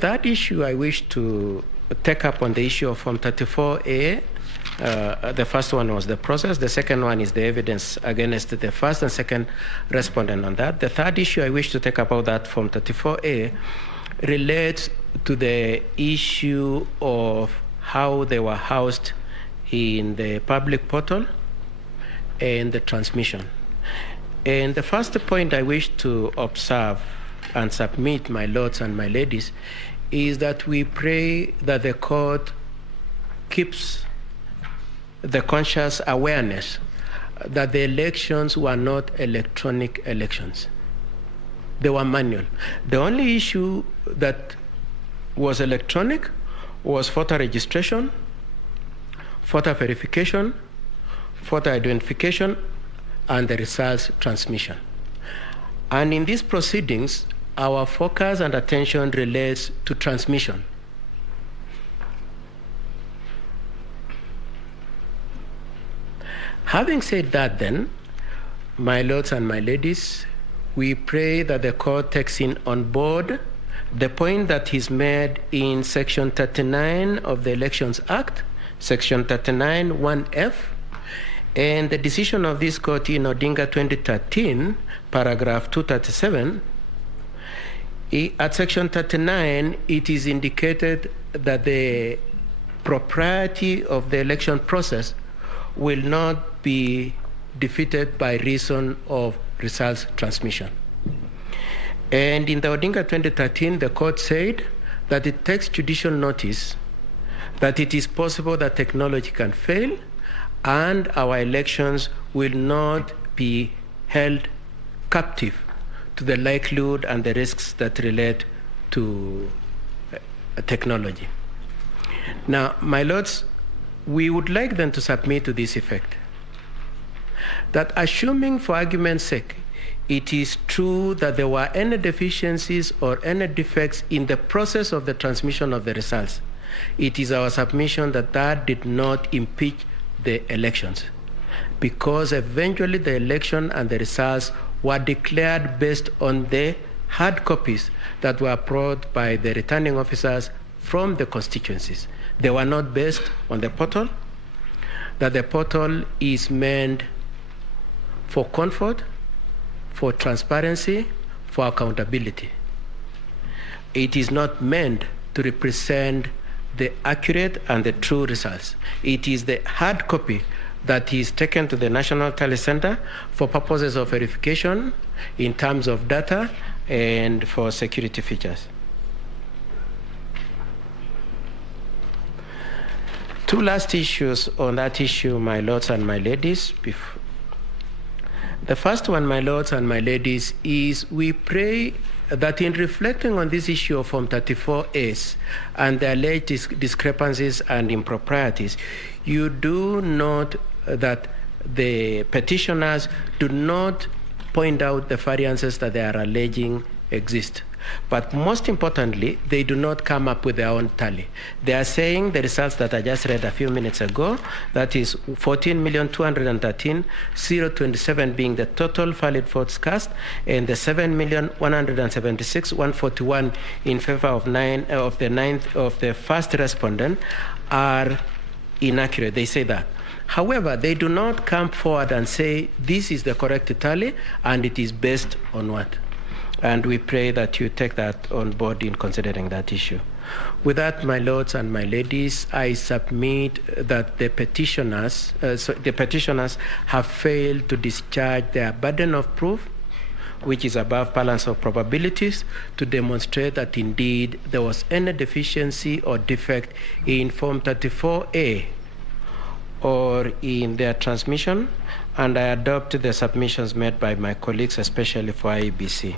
That issue I wish to take up on the issue of Form 34A. The first one was the process. The second one is the evidence against the first and second respondent on that. The third issue I wish to take up about that Form 34A relates to the issue of how they were housed in the public portal and the transmission. And the first point I wish to observe and submit, my lords and my ladies, is that we pray that the court keeps the conscious awareness that the elections were not electronic elections. They were manual. The only issue that was electronic was voter registration, voter verification, voter identification, and the results transmission. And in these proceedings, our focus and attention relates to transmission. Having said that then, my lords and my ladies, we pray that the court takes in on board the point that is made in Section 39 of the Elections Act, Section 39 1F, and the decision of this court in Odinga 2013, paragraph 237. At Section 39, it is indicated that the propriety of the election process will not be defeated by reason of results transmission. And in the Odinga 2013, the court said that it takes judicial notice that it is possible that technology can fail and our elections will not be held captive to the likelihood and the risks that relate to technology. Now, my lords, we would like them to submit to this effect, that assuming for argument's sake, it is true that there were any deficiencies or any defects in the process of the transmission of the results, it is our submission that that did not impeach the elections, because eventually the election and the results were declared based on the hard copies that were brought by the returning officers from the constituencies. They were not based on the portal, that the portal is meant for comfort, for transparency, for accountability. It is not meant to represent the accurate and the true results. It is the hard copy that is taken to the National Tally Center for purposes of verification in terms of data and for security features. Two last issues on that issue, my lords and my ladies. The first one, my lords and my ladies, is we pray that in reflecting on this issue of Form 34A and the alleged discrepancies and improprieties, you do note that the petitioners do not point out the variances that they are alleging exist. But most importantly, they do not come up with their own tally. They are saying the results that I just read a few minutes ago, that is 14,213,027 being the total valid votes cast, and the 7,176,141 in favor of the first respondent are inaccurate. They say that. However, they do not come forward and say this is the correct tally and it is based on what. And we pray that you take that on board in considering that issue. With that, my lords and my ladies, I submit that the petitioners have failed to discharge their burden of proof, which is above balance of probabilities, to demonstrate that indeed there was any deficiency or defect in Form 34A or in their transmission, and I adopt the submissions made by my colleagues, especially for IEBC.